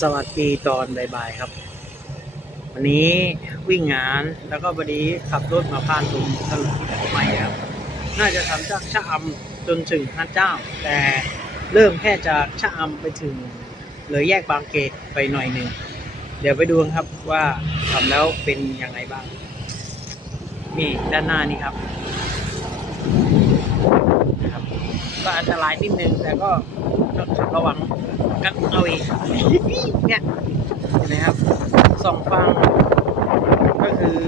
สวัสดีตอนบ่ายๆครับ วันนี้วิ่งงานแล้วก็วันนี้ขับรถมาผ่านตรงถนนที่ใหม่ครับ น่าจะทำจากชะอำจนถึงฮันเจ้า แต่เริ่มแค่จากชะอำไปถึงเลยแยกบางเกตไปหน่อยหนึ่งเดี๋ยวไปดูครับว่าทำแล้วเป็นยังไงบ้างนี่ด้านหน้านี่ครับ นะครับ ก็อันตรายนิดนึงแต่ก็ต้องขับระวังกันเอาเองเนี่ยเห็นไหมครับสองฟังก็คือ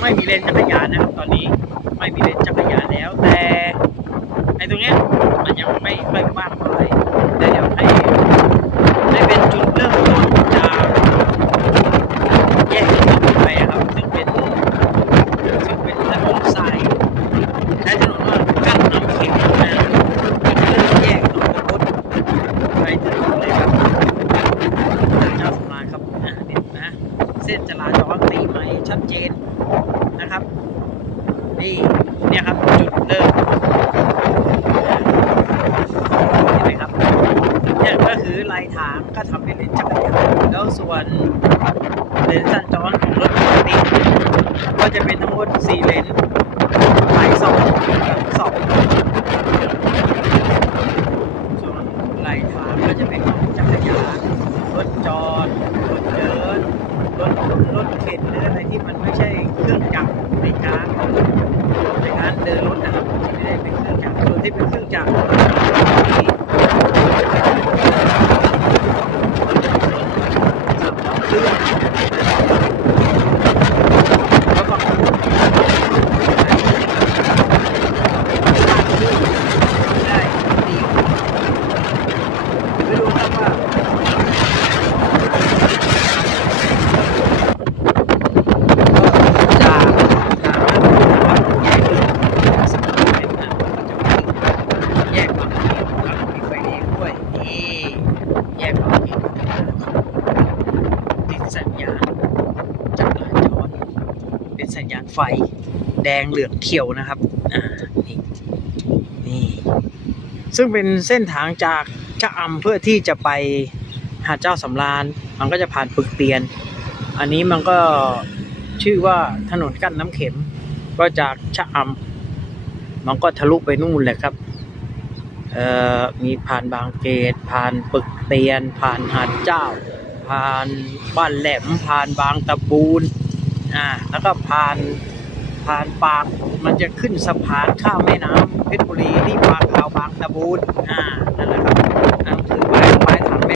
ไม่มีเลนจักรยานนะครับ ตอนนี้ไม่มีเลนจักรยานแล้ว แต่ไอ้ตรงเนี้ยมันยังไม่ค่อยกว้างเท่าไหร่แต่เดี๋ยวให้ให้เป็นจุดเริ่มต้นจากแยกที่ต่อไปอะครับ ซึ่งเป็นซึ่งเป็นถนนสายและถนนว่ากั้นน้ำเข็มนะเริ่มแยกหนองตะพุดไปถึงเลยครับ เจ้าสำราญครับอ่านี่นะ เส้นจราจรตีไหมชัดเจนนะครับนี่เนี่ยครับจุดเริ่มเห็นไหมครับเนี่ยก็คือลายทางก็ทำให้เลนจักรยานแล้วส่วนเลนสัญจรของรถปกติก็จะเป็นทั้งหมด4เลนสายสองกับสองส่วนลายทางก็จะเป็นของจักรยานรถจอดรถเดิน รถรถเข็นหรืออะไรที่มันไม่ใช่เครื่องจักรในการในการเดินรถนะครับไม่ได้เป็นเครื่องจักรส่วนที่เป็นเครื่องจักรที่สำล้อเครื่องแล้วก็ได้ดีไปดูครับว่า จากจากเริ่มต้นนะครับแยกเลยสำหรับเป็นนะก็จะมีแยกบางเขนแล้วก็มีไฟแดงด้วยนี่แยกบางเขนติดสัญญาณจราจร เป็นสัญญาณไฟแดงเหลืองเขียวนะครับ อ่า นี่ นี่ ซึ่งเป็นเส้นทางจากชะอำเพื่อที่จะไปหาดเจ้าสำราญ มันก็จะผ่านปึกเตียน อันนี้มันก็ชื่อว่าถนนกั้นน้ำเข็ม ก็จากชะอำมันก็ทะลุไปนู่นแหละครับ เอ่อ มีผ่านบางเกต ผ่านปึกเตียน ผ่านหาดเจ้า ผ่านบ้านแหลม ผ่านบางตะบูน อ่าแล้วก็ผ่านผ่านปากมันจะขึ้นสะพานข้ามแม่น้ำเพชรบุรีที่ปากขาวบางตะบูนอ่านั่นแหละครับ